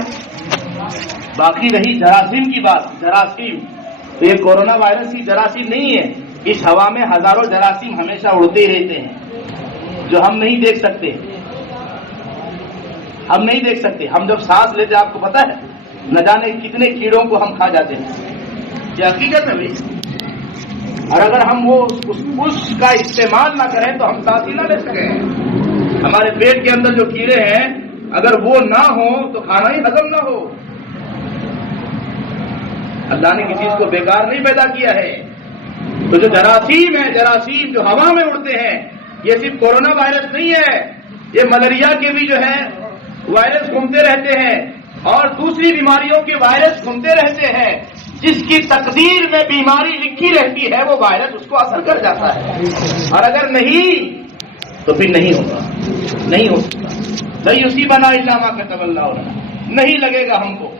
باقی رہی جراثیم کی بات. جراثیم تو یہ کورونا وائرس کی جراثیم نہیں ہے. اس ہوا میں ہزاروں جراثیم ہمیشہ اڑتے ہی رہتے ہیں جو ہم نہیں دیکھ سکتے. ہم نہیں دیکھ سکتے. ہم جب سانس لیتے آپ کو پتا ہے نہ جانے کتنے کیڑوں کو ہم کھا جاتے ہیں. یہ حقیقت ہے بھائی. اور اگر ہم وہ اس کا استعمال نہ کریں تو ہم سانس ہی نہ لے سکیں. ہمارے پیٹ کے اندر جو کیڑے ہیں اگر وہ نہ ہو تو کھانا ہی ہضم نہ ہو. اللہ نے کسی چیز کو بیکار نہیں پیدا کیا ہے. تو جو جراثیم ہے, جراثیم جو ہوا میں اڑتے ہیں, یہ صرف کورونا وائرس نہیں ہے, یہ ملیریا کے بھی جو ہے وائرس گھومتے رہتے ہیں اور دوسری بیماریوں کے وائرس گھومتے رہتے ہیں. جس کی تقدیر میں بیماری لکھی رہتی ہے وہ وائرس اس کو اثر کر جاتا ہے, اور اگر نہیں تو پھر نہیں ہوگا, نہیں ہو سکتا. نہیں اسی بنا الا ما كتب اللہ لنا, نہیں لگے گا ہم کو.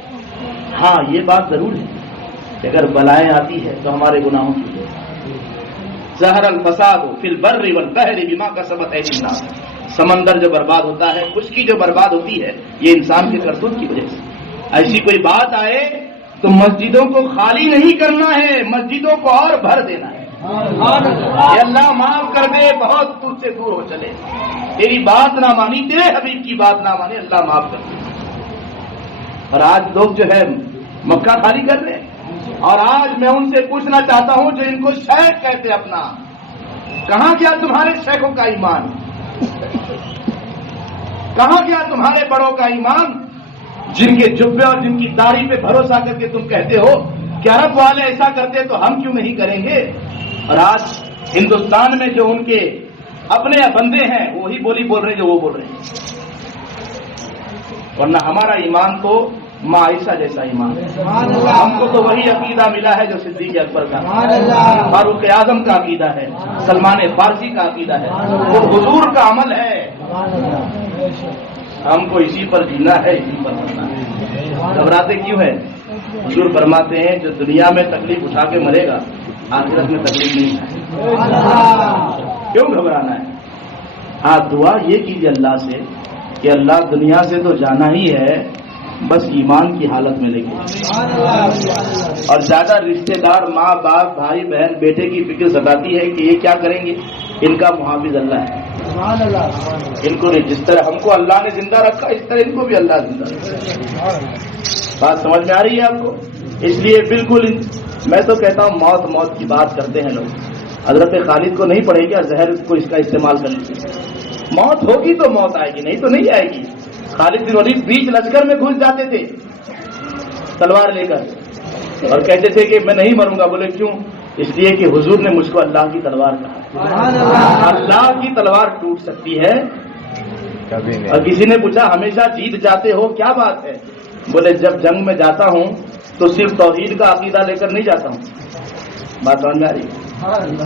ہاں یہ بات ضرور ہے کہ اگر بلائیں آتی ہے تو ہمارے گناہوں کی وجہ سے. ظہر الفساد فی البر والبحر بما کسبت ایدی الناس. سمندر جو برباد ہوتا ہے, خشکی جو برباد ہوتی ہے, یہ انسان کے کرتوت کی وجہ سے. ایسی کوئی بات آئے تو مسجدوں کو خالی نہیں کرنا ہے, مسجدوں کو اور بھر دینا ہے. اے اللہ معاف کر دے, بہت تجھ سے دور ہو چلے, تیری بات نہ مانی, تیرے حبیب کی بات نہ مانی, اللہ معاف کر دے. اور آج لوگ جو ہے مکہ خالی کر رہے ہیں. اور آج میں ان سے پوچھنا چاہتا ہوں جو ان کو شیخ کہتے اپنا, کہاں گیا تمہارے شیخوں کا ایمان؟ کہاں گیا تمہارے بڑوں کا ایمان جن کے جبے اور جن کی داڑھی پہ بھروسہ کر کے تم کہتے ہو کہ عرب والے ایسا کرتے تو ہم کیوں نہیں کریں گے؟ اور آج ہندوستان میں جو ان کے اپنے بندے ہیں وہی بولی بول رہے ہیں جو وہ بول رہے ہیں. ورنہ ہمارا ایمان تو ماں عائشہ جیسا ایمان ہے. ہم کو تو وہی عقیدہ ملا ہے جو صدیق اکبر کا, فاروق اعظم کا عقیدہ ہے, سلمان فارسی کا عقیدہ ہے, وہ حضور کا عمل ہے. ہم کو اسی پر جینا ہے, اسی پر مرنا ہے. گھبراتے کیوں ہے؟ حضور فرماتے ہیں جو دنیا میں تکلیف اٹھا کے مرے گا آخرت میں تکلیف نہیں ہے. کیوں گھبرانا ہے؟ ہاں دعا یہ کیجیے اللہ سے کہ اللہ دنیا سے تو جانا ہی ہے, بس ایمان کی حالت میں لے کے. اور زیادہ رشتہ دار ماں باپ بھائی بہن بیٹے کی فکر ستاتی ہے کہ یہ کیا کریں گے, ان کا محافظ اللہ ہے. ان کو نہیں, جس طرح ہم کو اللہ نے زندہ رکھا اس طرح ان کو بھی اللہ زندہ رکھا. بات سمجھ میں آ رہی ہے آپ کو؟ اس لیے بالکل میں تو کہتا ہوں موت موت کی بات کرتے ہیں لوگ. حضرت خالد کو نہیں پڑے گا زہر کو اس کا استعمال کر لیجیے. موت ہوگی تو موت آئے گی, نہیں تو نہیں آئے گی. خالد بن ولید بیچ لشکر میں گھس جاتے تھے تلوار لے کر اور کہتے تھے کہ میں نہیں مروں گا. بولے کیوں؟ اس لیے کہ حضور نے مجھ کو اللہ کی تلوار کہا. اللہ کی تلوار ٹوٹ سکتی ہے کبھی نہیں. اور کسی نے پوچھا ہمیشہ جیت جاتے ہو, کیا بات ہے؟ بولے جب جنگ میں جاتا ہوں تو صرف توحید کا عقیدہ لے کر نہیں جاتا ہوں. بات سمجھ میں آ رہی ہے؟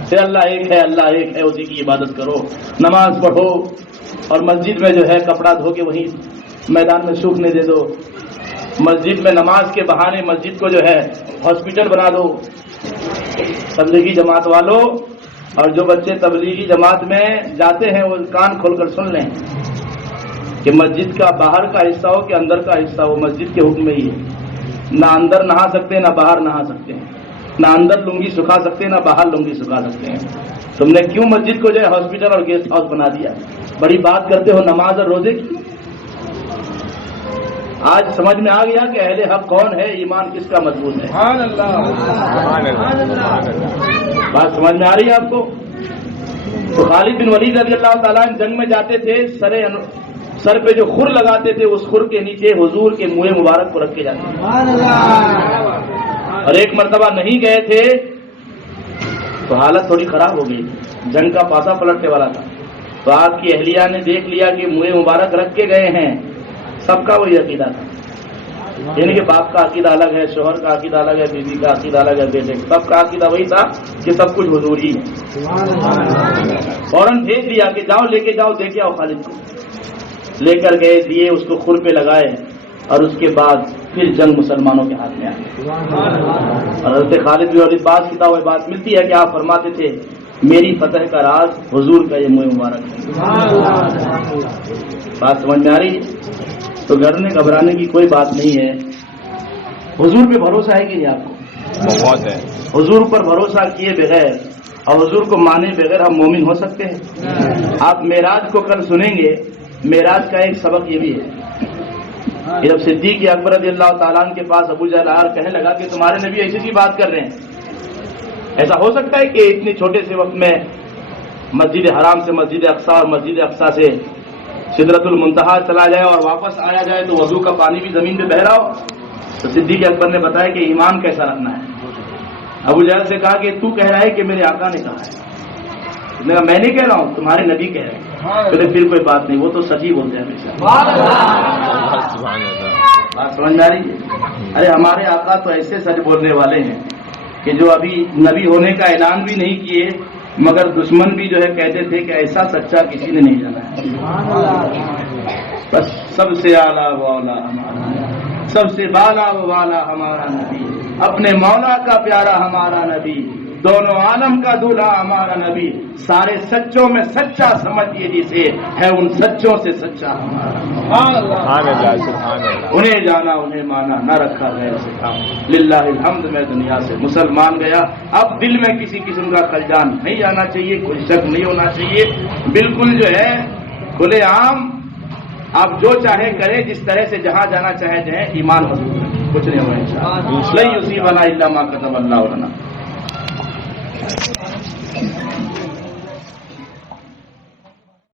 پھر اللہ ایک ہے اسی کی عبادت کرو، نماز پڑھو، اور مسجد میں جو ہے کپڑا دھو کے وہیں میدان میں سوکھنے دے دو، مسجد میں نماز کے بہانے مسجد کو جو ہے ہاسپٹل بنا دو۔ تبلیغی جماعت والوں اور جو بچے تبلیغی جماعت میں جاتے ہیں وہ کان کھول کر سن لیں کہ مسجد کا باہر کا حصہ ہو کہ اندر کا حصہ ہو، مسجد کے حکم میں ہی ہے۔ نہ اندر نہا سکتے ہیں، نہ باہر نہا سکتے ہیں، نہ اندر لنگی سکھا سکتے ہیں، نہ باہر لنگی سکھا سکتے ہیں۔ تم نے کیوں مسجد کو جو ہے ہاسپٹل اور گیسٹ ہاؤس بنا دیا؟ بڑی بات کرتے ہو نماز اور روزے کی۔ آج سمجھ میں آ گیا کہ اہل حق کون ہے، ایمان کس کا مضبوط ہے۔ بات سمجھ میں آ رہی ہے آپ کو؟ تو خالد بن ولید رضی اللہ تعالیٰ عنہ جنگ میں جاتے تھے، سر پہ جو خر لگاتے تھے اس خر کے نیچے حضور کے منہ مبارک کو رکھ کے جاتے تھے، اور ایک مرتبہ نہیں گئے تھے تو حالت تھوڑی خراب ہو گئی، جنگ کا پاسا پلٹنے والا تھا۔ تو آپ کی اہلیہ نے دیکھ لیا کہ منہ مبارک رکھ کے گئے ہیں، سب کا وہی عقیدہ تھا، یعنی کہ باپ کا عقیدہ الگ ہے، شوہر کا عقیدہ الگ ہے، بیوی کا عقیدہ الگ ہے، بیٹے سب کا عقیدہ وہی تھا کہ سب کچھ حضور ہی ہے۔ فوراً بھیج دیا کہ جاؤ لے کے جاؤ، دے کے آؤ خالد کو۔ لے کر گئے، دیے، اس کو خر پہ لگائے، اور اس کے بعد پھر جنگ مسلمانوں کے ہاتھ میں آئی۔ اور حضرت خالد بن ولید بعض کتابوں میں بات ملتی ہے کہ آپ فرماتے تھے میری فتح کا راز حضور کا یہ منہ مبارک ہے۔ بات سمجھ میں آ رہی ہے؟ تو ڈرنے گھبرانے کی کوئی بات نہیں ہے۔ حضور پہ بھروسہ ہے کہ نہیں آپ کو؟ بہت ہے۔ حضور پر بھروسہ کیے بغیر اور حضور کو مانے بغیر ہم مومن ہو سکتے ہیں؟ آپ معراج کو کل سنیں گے، معراج کا ایک سبق یہ بھی ہے کہ جب صدیق اکبر رضی اللہ تعالیٰ عنہ کے پاس ابو جہل کہنے لگا کہ تمہارے نبی ایسی سی بات کر رہے ہیں، ایسا ہو سکتا ہے کہ اتنے چھوٹے سے وقت میں مسجد حرام سے مسجد اقصی اور مسجد اقصی سے سدرۃ المنتہا چلا جائے اور واپس آیا جائے تو وضو کا پانی بھی زمین پہ بہ رہا ہو؟ تو صدیق اکبر نے بتایا کہ ایمان کیسا رکھنا ہے۔ ابو جہل سے کہا کہ تو کہہ رہا ہے کہ میرے آقا نے کہا ہے۔ میں نہیں کہہ رہا ہوں، تمہارے نبی کہہ رہے ہیں۔ پھر کوئی بات نہیں، وہ تو سچ ہی بولتے ہیں ہمیشہ۔ بات سمجھ میں آ رہی ہے؟ ارے ہمارے آقا تو ایسے سچ بولنے والے ہیں کہ جو ابھی نبی ہونے کا اعلان بھی نہیں کیے مگر دشمن بھی جو ہے کہتے تھے کہ ایسا سچا کسی نے نہیں جانا ہے۔ بس سب سے اعلیٰ والا ہمارا، سب سے بالا والا ہمارا نبی، اپنے مولا کا پیارا ہمارا نبی، دونوں عالم کا دولہا ہمارا نبی، سارے سچوں میں سچا سمجھیے جسے ہے ان سچوں سے سچا ہمارا۔ انہیں جانا انہیں مانا، نہ رکھا غیر سے کام۔ للہ الحمد میں دنیا سے مسلمان گیا، اب دل میں کسی قسم کا خلجان نہیں آنا چاہیے، کوئی شک نہیں ہونا چاہیے، بالکل جو ہے کھلے عام آپ جو چاہے کرے، جس طرح سے جہاں جانا چاہے جائیں، ایمان مضبوط ہے، کچھ نہیں ہوگا انشاءاللہ۔ لا یصیبنا الا ما كتب اللہ لنا۔